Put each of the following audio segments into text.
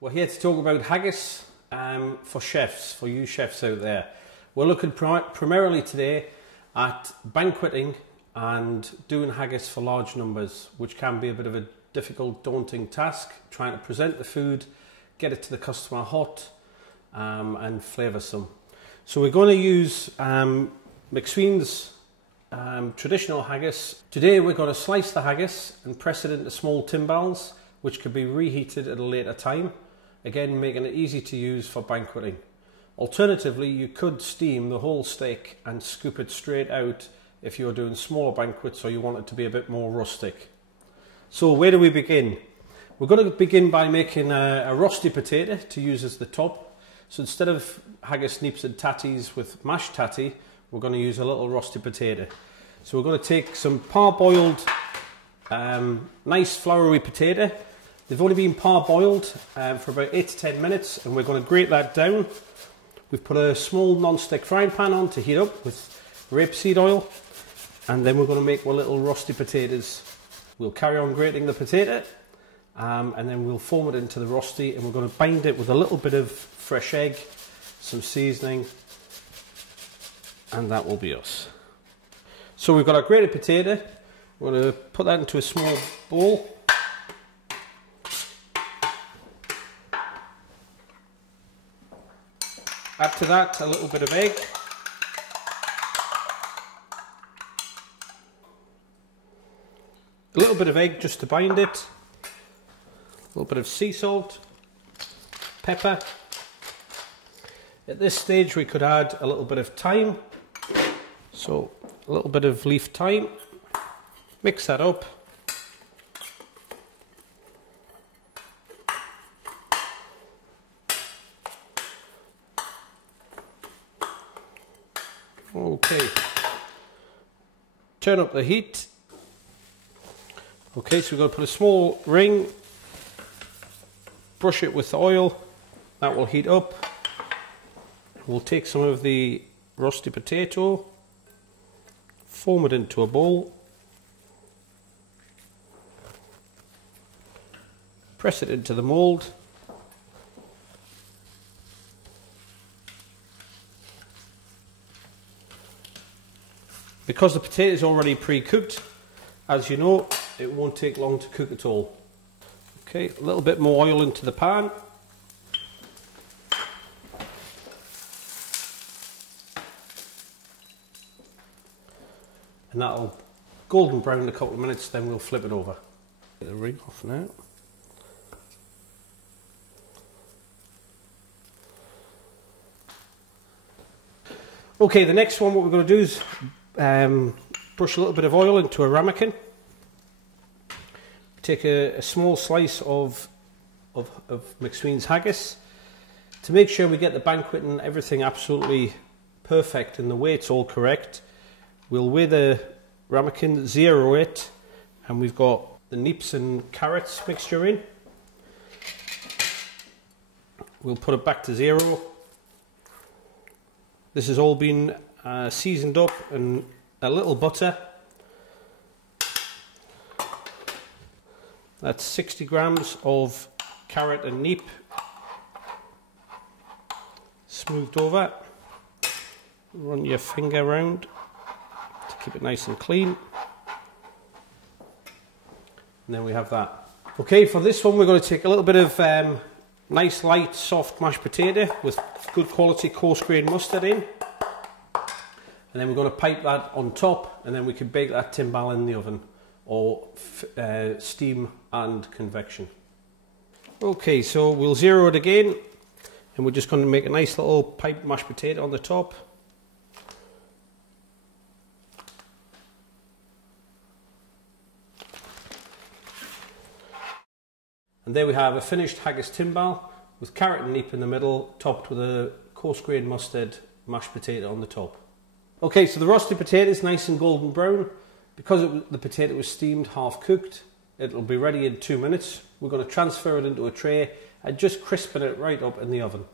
We're here to talk about haggis for chefs, for you chefs out there. We're looking primarily today at banqueting and doing haggis for large numbers, which can be a bit of a difficult, daunting task, trying to present the food, get it to the customer hot and flavoursome. So we're going to use McSween's traditional haggis. Today we're going to slice the haggis and press it into small timbales, which could be reheated at a later time, again making it easy to use for banqueting. Alternatively, you could steam the whole steak and scoop it straight out if you're doing smaller banquets or you want it to be a bit more rustic. So where do we begin? We're going to begin by making a rusty potato to use as the top. So instead of haggis, neeps and tatties with mashed tatty, we're going to use a little rusty potato. So we're going to take some parboiled, nice floury potato. They've only been parboiled for about 8 to 10 minutes, and we're going to grate that down. We've put a small non-stick frying pan on to heat up with rapeseed oil, and then we're going to make our little rusty potatoes. We'll carry on grating the potato, and then we'll form it into the rusty, and we're going to bind it with a little bit of fresh egg, some seasoning, and that will be us. So we've got our grated potato. We're going to put that into a small bowl. Add to that a little bit of egg. A little bit of egg just to bind it. A little bit of sea salt, pepper. At this stage we could add a little bit of thyme. So a little bit of leaf thyme. Mix that up. Okay, turn up the heat. Okay, so we're going to put a small ring, brush it with oil, that will heat up. We'll take some of the rusty potato, form it into a bowl, press it into the mould. Because the potato is already pre-cooked, as you know, it won't take long to cook at all. Okay, a little bit more oil into the pan. And that'll golden brown in a couple of minutes, then we'll flip it over. Get the ring off now. Okay, the next one, what we're going to do is brush a little bit of oil into a ramekin. Take a small slice of McSween's haggis. To make sure we get the banqueting everything absolutely perfect and the weight's all correct, we'll weigh the ramekin, zero it, and we've got the neeps and carrots mixture in. We'll put it back to zero. This has all been seasoned up and a little butter. That's 60 grams of carrot and neep. Smoothed over. Run your finger around to keep it nice and clean. And then we have that. Okay, for this one we're going to take a little bit of nice light soft mashed potato with good quality coarse grain mustard in. And then we're going to pipe that on top, and then we can bake that timbale in the oven or steam and convection. Okay, so we'll zero it again, and we're just going to make a nice little piped mashed potato on the top. And there we have a finished haggis timbale with carrot and neep in the middle, topped with a coarse grain mustard mashed potato on the top. Okay, so the rusty potato is nice and golden brown. Because the potato was steamed, half cooked, it'll be ready in 2 minutes. We're going to transfer it into a tray and just crispen it right up in the oven.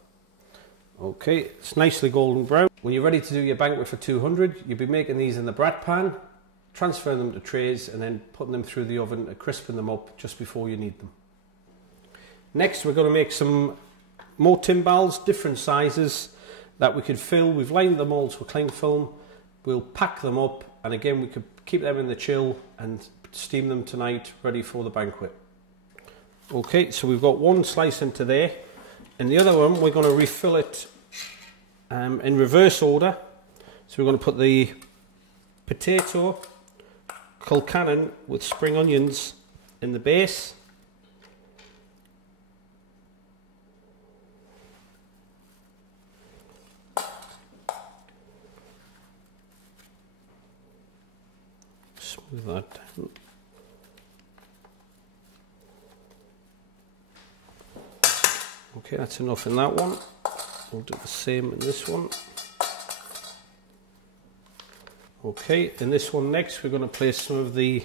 Okay, it's nicely golden brown. When you're ready to do your banquet for 200, you'll be making these in the brat pan, transferring them to trays and then putting them through the oven to crispen them up just before you need them. Next we're going to make some more timbales, different sizes that we could fill. We've lined them all to a cling film. We'll pack them up, and again we could keep them in the chill and steam them tonight, ready for the banquet. Okay, so we've got one slice into there, and the other one we're going to refill it in reverse order. So we're going to put the potato Kilcannon with spring onions in the base. Smooth that down. Okay, that's enough in that one. We'll do the same in this one. Okay, in this one next we're going to place some of the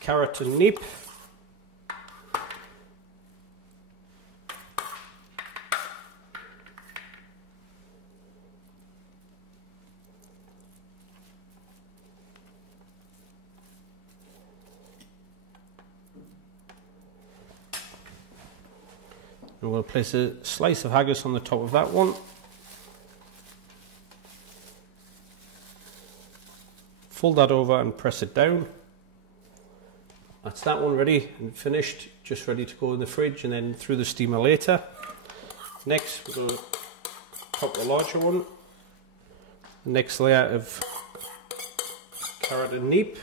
carrot and neep. I'm going to place a slice of haggis on the top of that one. Fold that over and press it down. That's that one ready and finished, just ready to go in the fridge and then through the steamer later. Next we're going to pop the larger one. The next layer of carrot and neep.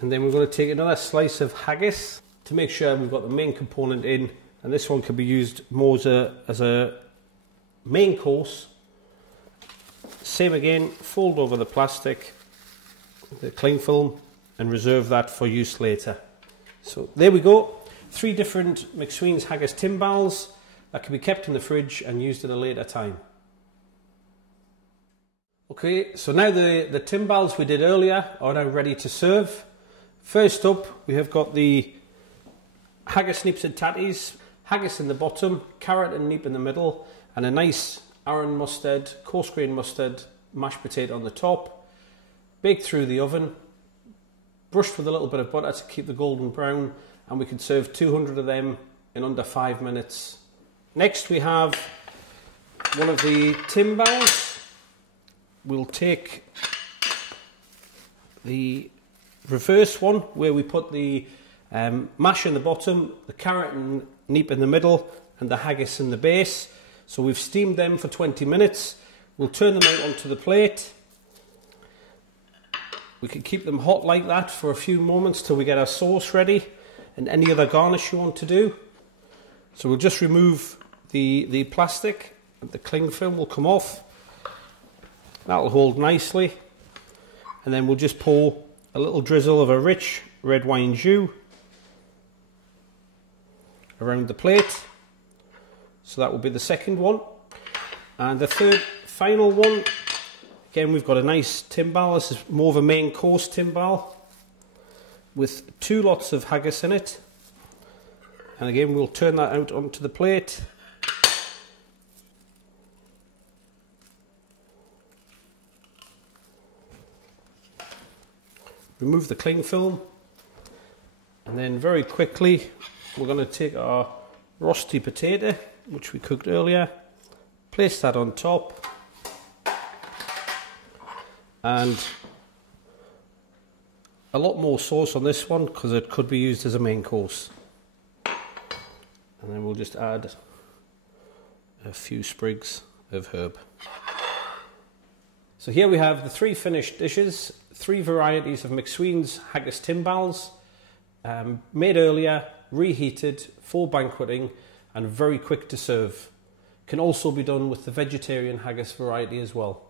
And then we're going to take another slice of haggis to make sure we've got the main component in. And this one can be used more as a main course. Same again, fold over the plastic, the cling film, and reserve that for use later. So there we go, 3 different McSween's haggis timbales that can be kept in the fridge and used at a later time. Okay, so now the timbales we did earlier are now ready to serve. First up, we have got the haggis neeps and tatties. Haggis in the bottom, carrot and neep in the middle, and a nice Arran mustard, coarse grain mustard, mashed potato on the top. Baked through the oven, brushed with a little bit of butter to keep the golden brown, and we can serve 200 of them in under 5 minutes. Next we have one of the timbales. We'll take the reverse one where we put the mash in the bottom, the carrot and neep in the middle, and the haggis in the base. So we've steamed them for 20 minutes. We'll turn them out onto the plate. We can keep them hot like that for a few moments till we get our sauce ready and any other garnish you want to do. So we'll just remove the plastic, and the cling film will come off. That'll hold nicely. And then we'll just pour a little drizzle of a rich red wine jus around the plate. So that will be the second one. And the third, final one, again we've got a nice timbale. This is more of a main course timbale with 2 lots of haggis in it. And again we'll turn that out onto the plate. Remove the cling film, and then very quickly we're going to take our rosti potato, which we cooked earlier, place that on top, and a lot more sauce on this one because it could be used as a main course. And then we'll just add a few sprigs of herb. So here we have the 3 finished dishes, 3 varieties of McSween's haggis timbales, made earlier, reheated for banqueting, and very quick to serve. Can also be done with the vegetarian haggis variety as well.